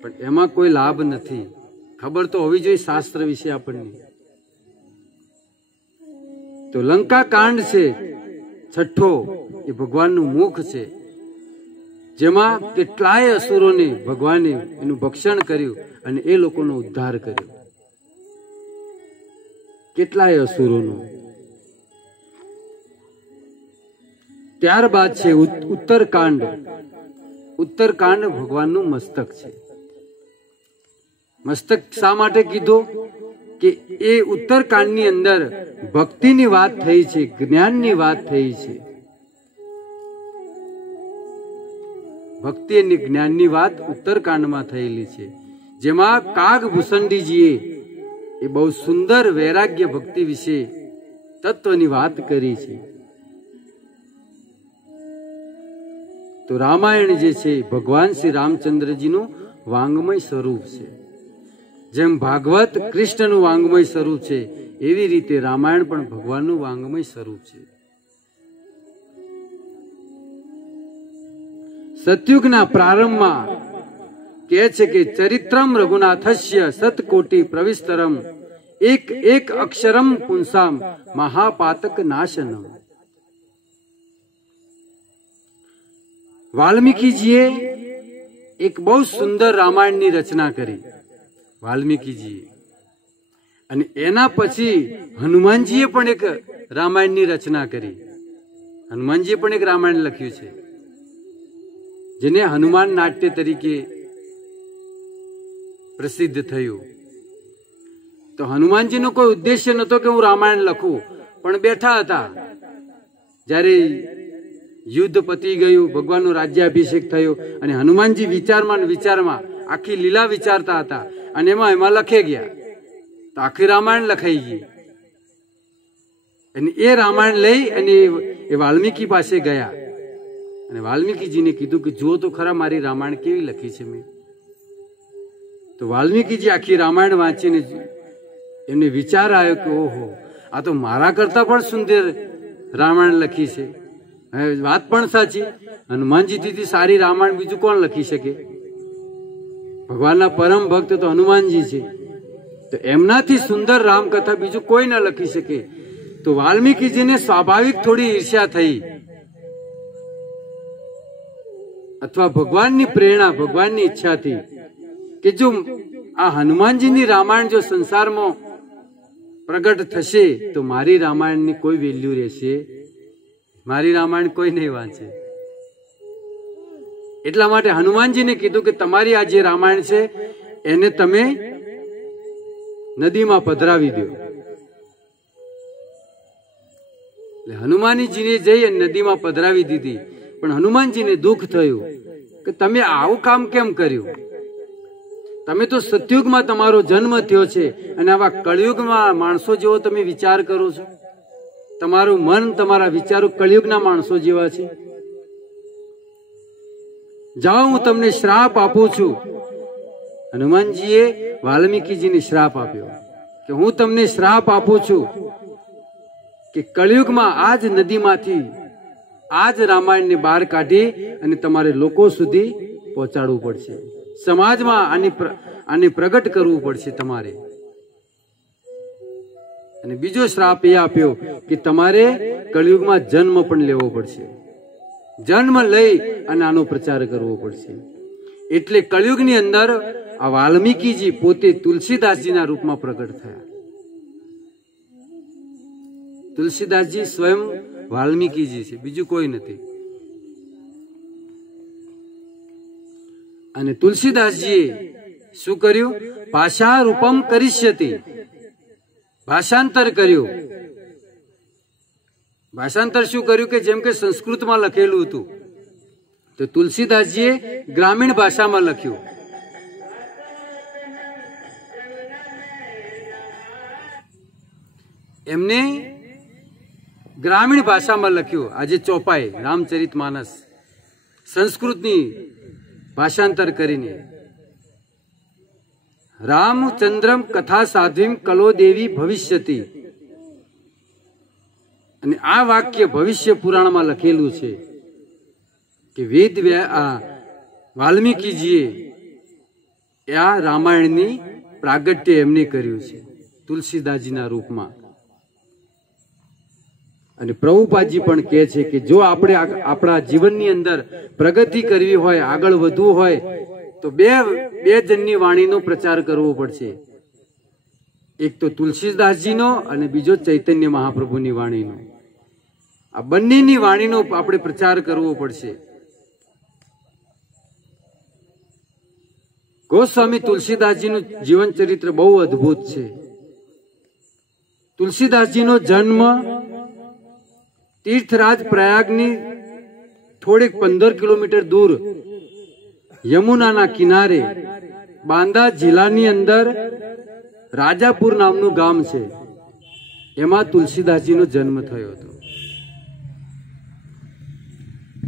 પણ એમાં કોઈ લાભ નથી. ખબર તો હોવી જોઈએ શાસ્ત્ર વિશે આપણને. તો લંકા કાંડ છે છઠ્ઠો, એ ભગવાનનું મુખ છે, જેમાં કેટલાય અસુરોને ભગવાને એનું ભક્ષણ કર્યું અને એ લોકોનો ઉદ્ધાર કર્યો. કેટલાય અસુરોનો. ત્યારબાદ છે ઉત્તરકાંડ. ઉત્તરકાંડ ભગવાનનું મસ્તક છે. મસ્તક શા માટે કીધું? કે એ ઉત્તરકાંડની અંદર ભક્તિની વાત થઈ છે, જ્ઞાનની વાત થઈ છે. ભક્તિ અને જ્ઞાનની વાત ઉત્તરકાંડમાં થયેલી છે, જેમાં કાગભૂષણજીએ એ બહુ સુંદર વૈરાગ્ય ભક્તિ વિશે તત્વની વાત કરી છે. તો રામાયણ જે છે ભગવાન શ્રી રામચંદ્રજીનું વાંગમય સ્વરૂપ છે. જેમ ભાગવત કૃષ્ણનું વાંગમય સ્વરૂપ છે, એવી રીતે રામાયણ પણ ભગવાનનું વાંગમય સ્વરૂપ છે. સતયુગના પ્રારંભમાં કહે છે કે ચરિત્રમ રઘુનાથસ્ય સતકોટી પ્રવિસ્તરમ એક એક અક્ષરમ પુંસામ મહાપાતક નાશનમ. વાલ્મીકીજીએ એક બહુ સુંદર રામાયણની રચના કરી, વાલ્મીકીજીએ. અને એના પછી હનુમાનજીએ પણ એક રામાયણની રચના કરી. હનુમાનજીએ પણ એક રામાયણ લખ્યું છે, જેને હનુમાન નાટ્ય તરીકે પ્રસિદ્ધ થયું. તો હનુમાનજીનો કોઈ ઉદ્દેશ્ય નહોતો કે હું રામાયણ લખું, પણ બેઠા હતા. જ્યારે યુદ્ધ પતી ગયું, ભગવાનનો રાજ્યાભિષેક થયો અને હનુમાનજી વિચારમાં આખી લીલા વિચારતા હતા અને એમાં લખે ગયા. તો આખી રામાયણ લખાઈ ગઈ. અને એ રામાયણ લઈ અને એ વાલ્મીકી પાસે ગયા અને વાલ્મીકીજીને કીધું કે જુઓ તો ખરા મારી રામાયણ કેવી લખી છે મેં. તો વાલ્મીકીજી આખી રામાયણ વાંચીને એમને વિચાર આવ્યો કે ઓહો, આ તો મારા કરતા પણ સુંદર રામાયણ લખી છે. વાત પણ સાચી, હનુમાનજીથી સારી રામાયણ બીજું કોણ લખી શકે? ભગવાનના પરમ ભક્ત તો હનુમાનજી છે, તો એમનાથી સુંદર રામકથા બીજું કોઈ ના લખી શકે. તો વાલ્મીકીજીને સ્વાભાવિક થોડી ઈર્ષ્યા થઈ, અથવા ભગવાનની પ્રેરણા, ભગવાનની ઈચ્છાથી કે જો આ હનુમાનજીની રામાયણ જો સંસારમાં પ્રગટ થશે તો મારી રામાયણની કોઈ વેલ્યુ રહેશે, મારી રામાયણ કોઈ નહીં વાંચે. એટલા માટે હનુમાનજીને કીધું કે તમારી આ જે રામાયણ છે એને તમે નદીમાં પધરાવી દો. એટલે હનુમાનજીને જઈ અને નદીમાં પધરાવી દીધી. પણ હનુમાનજીને દુઃખ થયું કે તમે આવું કામ કેમ કર્યું? તમે તો સતયુગમાં તમારો જન્મ થયો છે અને આવા કળયુગમાં માણસો જેવો તમે વિચાર કરો છો. તમારું મન, તમારા વિચારો કળિયુગના માણસો જેવા છે. જાઓ, હું તમને શ્રાપ આપું છું. હનુમાનજીએ વાલ્મીકીજીને શ્રાપ આપ્યો કે હું તમને શ્રાપ આપું છું કે કળિયુગમાં આ જ નદીમાંથી આ જ રામાયણને બહાર કાઢી અને તમારે લોકો સુધી પહોંચાડવું પડશે. સમાજમાં આને પ્રગટ કરવું પડશે તમારે. અને બીજો શ્રાપ એ આપ્યો કે તમારે કળિયુગમાં જન્મ પણ લેવો પડશે. જન્મ લઈ અને આનો પ્રચાર કરવો પડશે. એટલે કળિયુગની અંદર આ વાલ્મીકીજી પોતે તુલસીદાસજીના રૂપમાં પ્રગટ થયા. તુલસીદાસજી સ્વયં વાલ્મીકીજી છે, બીજું કોઈ નથી. અને તુલસીદાસજીએ શું કર્યું? ભાષા રૂપમ કરિષ્યતિ, ભાષાંતર કર્યું. ભાષાંતર શું કર્યું કે જેમ કે સંસ્કૃતમાં લખેલું હતું તો તુલસીદાસજીએ ગ્રામીણ ભાષામાં લખ્યું. એમને ગ્રામીણ ભાષામાં લખ્યું. આજે ચોપાઈ રામચરિતમાનસ સંસ્કૃતની ભાષાંતર કરીને રામચંદ્રમ કથા સાધ્વીમ કલો દેવી ભવિષ્યતિ. અને આ વાક્ય ભવિષ્ય પુરાણમાં લખેલું છે કે વેદ વાલ્મીકીજીએ આ રામાયણની પ્રાગટ્ય એમને કર્યું છે તુલસીદાસજીના રૂપમાં. અને પ્રભુપાદજી પણ કહે છે કે જો આપણે આપણા જીવનની અંદર પ્રગતિ કરવી હોય, આગળ વધવું હોય તો બે જણની વાણીનો પ્રચાર કરવો પડશે. એક તો તુલસીદાસજીનો અને બીજો ચૈતન્ય મહાપ્રભુની વાણીનો. આ બંનેની વાણીનો આપણે પ્રચાર કરવો પડશે. ગોસ્વામી તુલસીદાસજીનું જીવન ચરિત્ર બહુ અદ્ભુત છે. તુલસીદાસજીનો જન્મ તીર્થરાજ પ્રયાગની થોડીક 15 કિલોમીટર દૂર યમુનાના કિનારે બાંદા જિલ્લાની અંદર રાજાપુર નામનું ગામ છે. એમાં તુલસીદાસજીનો જન્મ થયો હતો.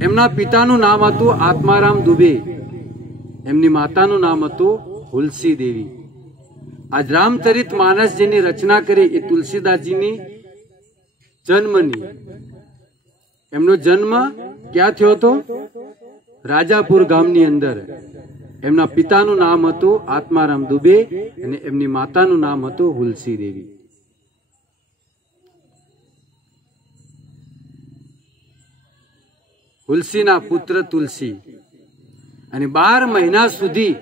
એમના પિતાનું નામ હતું આત્મારામ દુબે, એમની માતાનું નામ હતું હુલસી દેવી. આજ રામચરિત માનસ જેની રચના કરી એ તુલસીદાસજીની જન્મની. એમનો જન્મ ક્યાં થયો હતો? રાજાપુર ગામની અંદર. એમના પિતાનું નામ હતું આત્મારામ દુબે અને એમની માતાનું નામ હતું હુલસી દેવી. હુલસીના પુત્ર તુલસી. અને 12 મહિના સુધી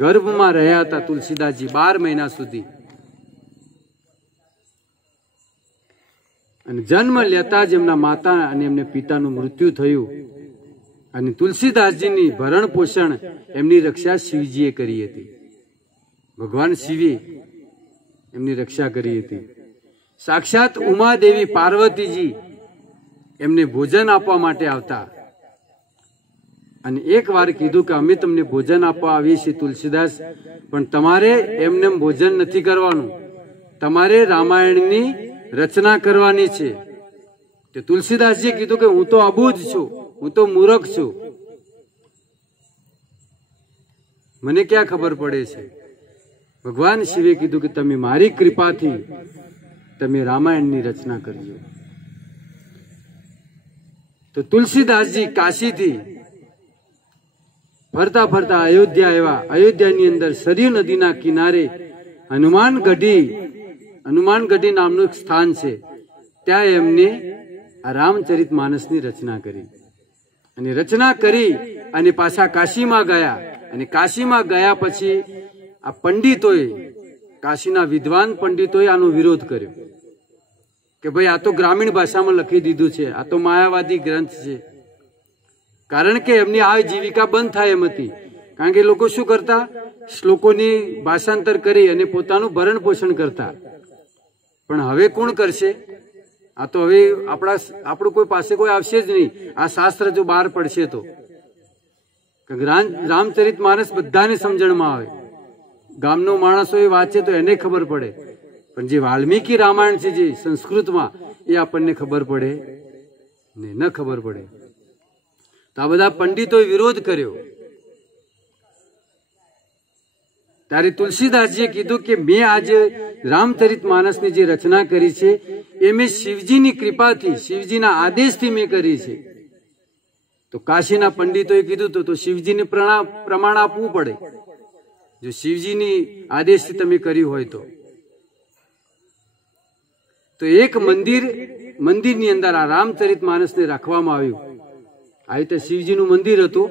ગર્ભમાં રહ્યા હતા તુલસીદાસજી. 12 મહિના સુધી. અને જન્મ લેતા જ એમના માતા અને એમને પિતાનું મૃત્યુ થયું. અને તુલસીદાસજીની ભરણ પોષણ એમની રક્ષા શિવજીએ કરી હતી. ભગવાન શિવે એમની રક્ષા કરી હતી. સાક્ષાત ઉમાદેવી પાર્વતીજી એમને ભોજન આપવા માટે આવતા. અને એક વાર કીધું કે અમે તમને ભોજન આપવા આવીએ છીએ તુલસીદાસ, પણ તમારે એમને ભોજન નથી કરવાનું, તમારે રામાયણની રચના કરવાની છે. તો તુલસીદાસજીએ કીધું કે હું તો અબૂધ છું, હું તો મૂર્ખ છું, મને ક્યાં ખબર પડે છે. ભગવાન શિવે કીધું કે તમે મારી કૃપાથી તમે રામાયણની રચના કરજો. તો તુલસીદાસજી કાશીથી ફરતા ફરતા અયોધ્યા આવ્યા. અયોધ્યાની અંદર સરયુ નદીના કિનારે હનુમાનગઢી નામનું એક સ્થાન છે. ત્યાં એમને આ રામચરિત માનસની રચના કરી. અને રચના કરી અને પાછા કાશીમાં ગયા. અને કાશીમાં ગયા પછી આ પંડિતોએ, કાશીના વિદ્વાન પંડિતોએ આનો વિરોધ કર્યો કે ભાઈ આ તો ગ્રામીણ ભાષામાં લખી દીધું છે, આ તો માયાવાદી ગ્રંથ છે. કારણ કે એમની આ જીવિકા બંધ થાય એમ હતી. કારણ કે લોકો શું કરતા? શ્લોકોની ભાષાંતર કરી અને પોતાનું ભરણ પોષણ કરતા. પણ હવે કોણ કરશે? આ તો હવે આપણું કોઈ પાસે કોઈ આવશે જ નહીં. આ શાસ્ત્ર જો બહાર પડશે તો રામચરિત માનસ બધાને સમજણમાં આવે. ગામનો માણસો એ વાંચે તો એને ખબર પડે. પણ જે વાલ્મીકી રામાયણ છે જે સંસ્કૃતમાં, એ આપણને ખબર પડે નહીં, ન ખબર પડે. તો આ બધા પંડિતોએ વિરોધ કર્યો. ત્યારે તુલસીદાસજીએ કીધું કે મેં આજે રામચરિત માનસની જે રચના કરી છે એ મેં શિવજીની કૃપાથી, શિવજીના આદેશથી મેં કરી છે. તો કાશીના પંડિતોએ કીધું તો શિવજીને પ્રમાણ આપવું પડે, જો શિવજીની આદેશથી તમે કર્યું હોય તો એક મંદિરની અંદર આ રામચરિત માનસને રાખવામાં આવ્યું. આ રીતે શિવજીનું મંદિર હતું,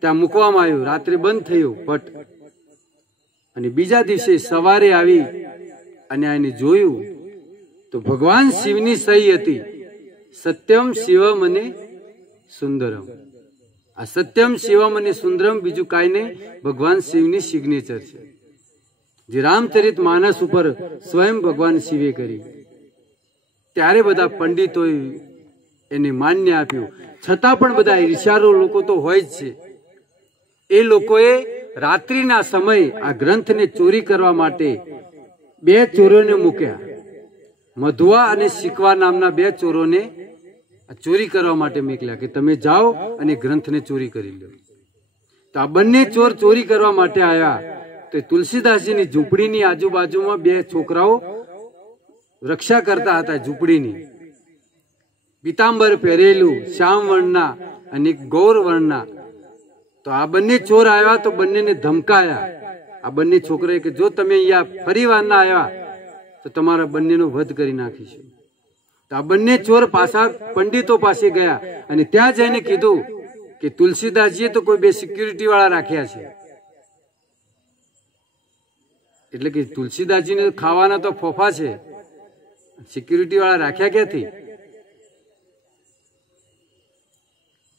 ત્યાં મૂકવામાં આવ્યું. રાત્રે બંધ થયું પટ, અને બીજા દિવસે સવારે આવી અને આને જોયું તો ભગવાન શિવની સહી હતી, સત્યમ શિવમ અને સુંદરમ. આ સત્યમ શિવમ અને સુંદરમ બીજું કાંઈ નહીં, ભગવાન શિવની સિગ્નેચર છે, જે રામચરિત માનસ ઉપર સ્વયં ભગવાન શિવે કરી. ત્યારે બધા પંડિતોએ એને માન્ય આપ્યું. છતાં પણ બધા ઈર્ષાળુ લોકો તો હોય જ છે. એ લોકોએ રાત્રિના સમય આ ગ્રંથને ચોરી કરવા માટે 2 ચોરોને મૂક્યા. મધુવા અને શીકવા નામના 2 ચોરોને ચોરી કરવા માટે મોકલ્યા કે તમે જાઓ અને ગ્રંથને ચોરી કરી લો. તો આ બંને ચોર ચોરી કરવા માટે આવ્યા. તો તુલસીદાસજીની ઝૂંપડીની આજુબાજુમાં 2 છોકરાઓ રક્ષા કરતા હતા ઝૂંપડીની. પીતાંબર પહેરેલું શ્યામ વર્ણના અને ગૌર વર્ણના. તો આ બંને ચોર આવ્યા તો બંનેને ધમકાયા. આ બંને છોકરાએ કે જો તમે અહીંયા ફરી વાર ના આવ્યા તો તમારા બંનેનો વધ કરી નાખીશું. તો આ બંને ચોર પાછા પંડિતો પાસે ગયા અને ત્યાં જઈને કીધું કે તુલસીદાસજીએ તો કોઈ 2 સિક્યુરિટી વાળા રાખ્યા છે. એટલે કે તુલસીદાસજીને ખાવાના તો ફોફા છે, સિક્યુરિટી વાળા રાખ્યા ક્યાંથી?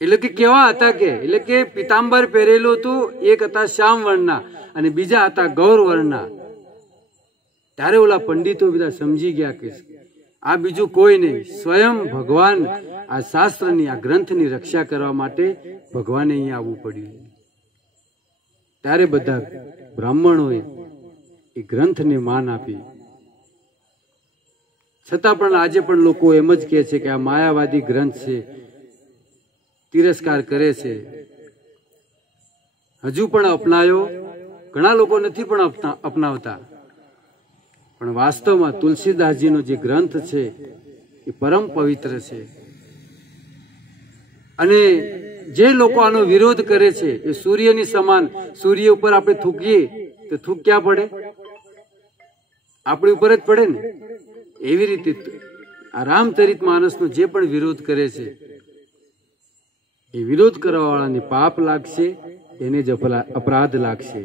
એટલે કે કેવા હતા કે, એટલે કે પીતાંબર પહેરેલું હતું, એક હતા શ્યામ વર્ણના અને બીજા હતા ગૌર વર્ણના. ત્યારે ઓલા પંડિતો બધા સમજી ગયા કે આ બીજું કોઈ નહીં, સ્વયં ભગવાન આ શાસ્ત્રની, આ ગ્રંથની રક્ષા કરવા માટે ભગવાને અહીંયા આવવું પડ્યું. ત્યારે બધા બ્રાહ્મણોએ એ ગ્રંથને માન આપી. છતાં પણ આજે પણ લોકો એમ જ કહે છે કે આ માયાવાદી ગ્રંથ છે, તિરસ્કાર કરે છે. હજુ પણ અપનાયો ઘણા લોકો નથી પણ અપનાવતા. પણ વાસ્તવમાં તુલસીદાસજીનો જે ગ્રંથ છે એ પરમ પવિત્ર છે. અને જે લોકો આનો વિરોધ કરે છે એ સૂર્યની સમાન. સૂર્ય ઉપર આપણે થૂકીએ તો થૂક ક્યાં પડે? આપણી ઉપર જ પડે ને. એવી રીતે આ રામચરિત માનસનો જે પણ વિરોધ કરે છે એ વિરોધ કરવા વાળાને પાપ લાગશે, એને જ અપરાધ લાગશે.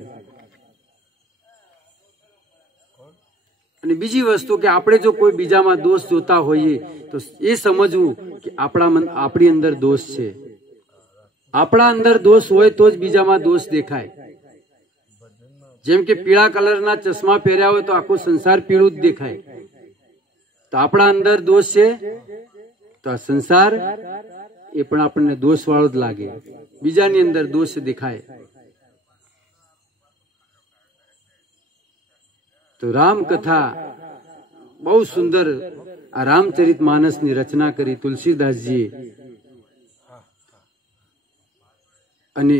અને બીજી વસ્તુ કે આપણે જો કોઈ બીજામાં દોષ જોતા હોઈએ તો એ સમજવું કે આપણી અંદર દોષ છે. આપણા અંદર દોષ હોય તો જ બીજામાં દોષ દેખાય. જેમ કે પીળા કલરના ચશ્મા પહેર્યા હોય તો આખો સંસાર પીળું જ દેખાય. તો આપણા અંદર દોષ છે તો આ સંસાર એ પણ આપણને દોષ વાળો જ લાગે, બીજાની અંદર દોષ દેખાય. તો રામકથા બહુ સુંદર આ રામચરિત માનસની રચના કરી તુલસીદાસજીએ. અને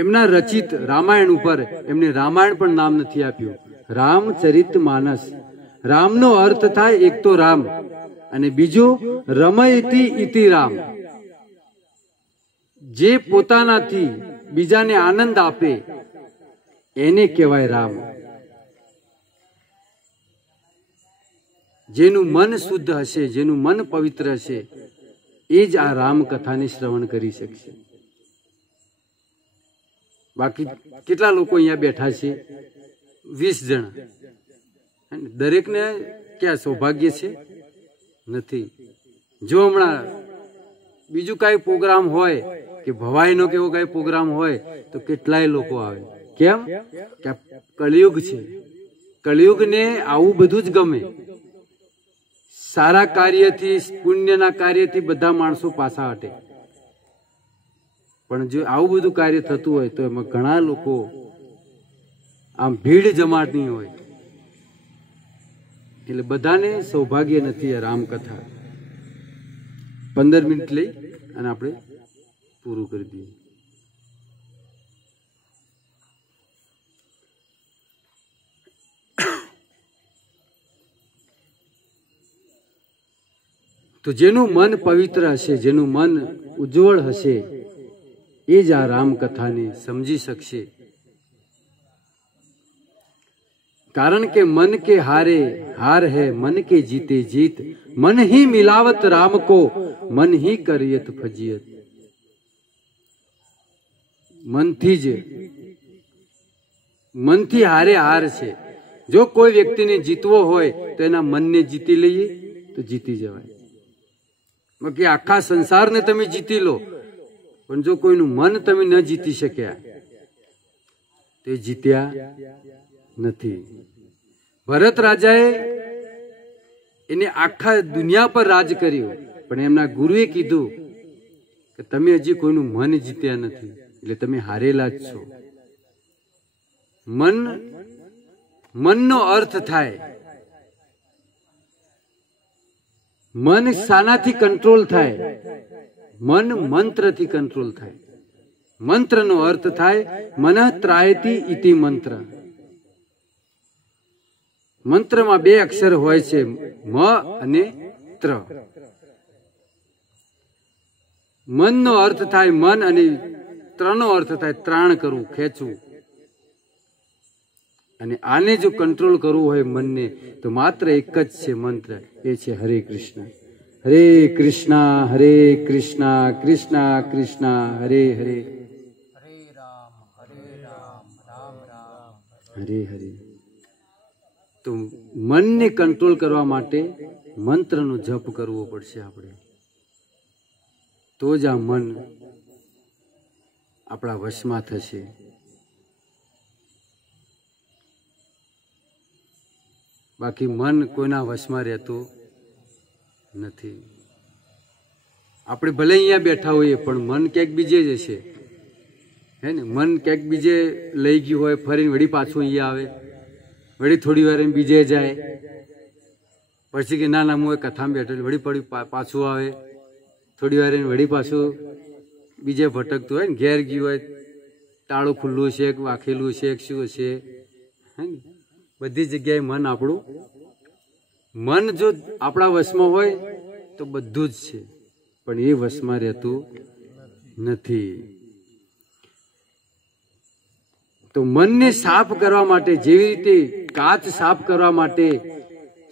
એમના રચિત રામાયણ ઉપર એમને રામાયણ પણ નામ નથી આપ્યું, રામચરિત માનસ. રામનો અર્થ થાય એક તો રામ અને બીજું રમયતિ ઇતિ રામ. જે પોતાનાથી બીજાને આનંદ આપે એને કહેવાય રામ. જેનું મન શુદ્ધ હશે, જેનું મન પવિત્ર હશે એ જ આ રામકથાને શ્રવણ કરી શકશે. બાકી કેટલા લોકો અહીંયા બેઠા છે? 20 જણા. દરેકને ક્યાં સૌભાગ્ય છે? નથી. જો હમણાં બીજું કઈ પ્રોગ્રામ હોય કે ભવાઈનો કેવો કઈ પ્રોગ્રામ હોય તો કેટલાય લોકો આવે. કેમ? કે કળિયુગ છે. કળિયુગને આવું બધું જ ગમે. સારા કાર્યથી, પુણ્યના કાર્યથી બધા માણસો પાછા હટે. પણ જો આવું બધું કાર્ય થતું હોય તો એમાં ઘણા લોકો આમ ભીડ જમાડની હોય. એટલે બધાને સૌભાગ્ય નથી આ રામકથા. 15 મિનિટ લઈ અને આપણે પૂરું કરી દઈએ. તો જેનું મન પવિત્ર હશે, જેનું મન ઉજ્જવળ હશે, એ જ આ રામકથાને સમજી શકશે. कारण के मन के हारे हार है, मन के जीते जीत. मन ही मिलावत राम को, मन ही करियत फजियत. મનથી હારે હાર છે. જો કોઈ વ્યક્તિને જીતવો હોય તો એના મનને જીતી લઈએ તો જીતી જવાય. બાકી આખા સંસારને તમે જીતી લો, પણ જો કોઈનું મન તમે ન જીતી શક્યા તો એ જીત્યા નથી. ભરત રાજાએ એને આખા દુનિયા પર રાજ કર્યું, પણ એમના ગુરુએ કીધું કે તમે હજી કોઈનું મન જીત્યા નથી, એટલે તમે હારેલા જ છો. મનનો અર્થ થાય, મન શાનાથી કંટ્રોલ થાય? મન મંત્રથી કંટ્રોલ થાય. મંત્રનો અર્થ થાય મનઃ ત્રાયતિ ઇતિ મંત્ર. મંત્રમાં 2 અક્ષર હોય છે, મ અને ત્ર. મનનો અર્થ થાય મન, અને ત્રનો અર્થ થાય ત્રાણ કરવું, ખેંચવું. અને આને જો કંટ્રોલ કરવું હોય મનને, તો માત્ર એક જ છે મંત્ર, એ છે હરે કૃષ્ણ. હરે કૃષ્ણ હરે કૃષ્ણ કૃષ્ણ કૃષ્ણ હરે હરે, હરે રામ રામ રામ હરે હરે. તો મનને કંટ્રોલ કરવા માટે મંત્રનો જપ કરવો પડશે આપણે, તો જ આ મન આપણા વશમાં થશે. બાકી મન કોઈના વશમાં રહેતું નથી. આપણે ભલે અહીંયા બેઠા હોઈએ, પણ મન ક્યાંક બીજે જશે, હે ને? મન ક્યાંક બીજે લઈ ગયું હોય, ફરીને વળી પાછું અહીંયા આવે, વળી થોડી વાર બીજે જાય, પછી કે ના હું કથામાં બેઠો, વળી પડી પાછું આવે, થોડી વાર વળી પાછું બીજે ભટકતું હોય ને, ઘેર ગયું હોય, તાળું ખુલ્લું છે, વાખેલું છે, શું છે, હે ને? બધી જગ્યાએ મન આપણું, મન જો આપણા વશમાં હોય તો બધું જ છે, પણ એ વશમાં રહેતું નથી. તો મનને સાફ કરવા માટે, જેવી રીતે કાચ સાફ કરવા માટે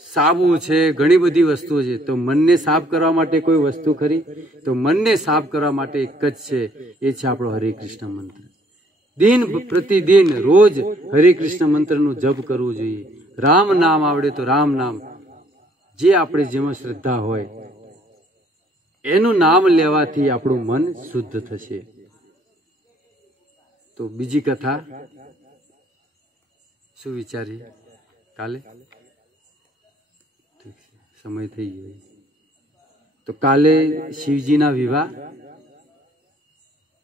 સાબુ છે, ઘણી બધી વસ્તુઓ છે, તો મનને સાફ કરવા માટે કોઈ વસ્તુ ખરી? તો મનને સાફ કરવા માટે એક જ છે, એ છે આપણો હરે કૃષ્ણ મંત્ર. દિન પ્રતિદિન રોજ હરે કૃષ્ણ મંત્રનું જપ કરવું જોઈએ. રામ નામ આવડે તો રામ નામ, જે આપણે જેમાં શ્રદ્ધા હોય એનું નામ લેવાથી આપણું મન શુદ્ધ થશે. તો બીજી કથા શું વિચારીએ કાલે? સમય થઈ ગયો. તો કાલે શિવજીના વિવાહ,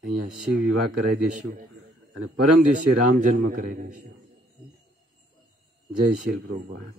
અહીંયા શિવ વિવાહ કરાવી દઈશું, અને પરમ દિવસે રામ જન્મ કરાવી દઈશું. જય શ્રી પ્રભુપાદ.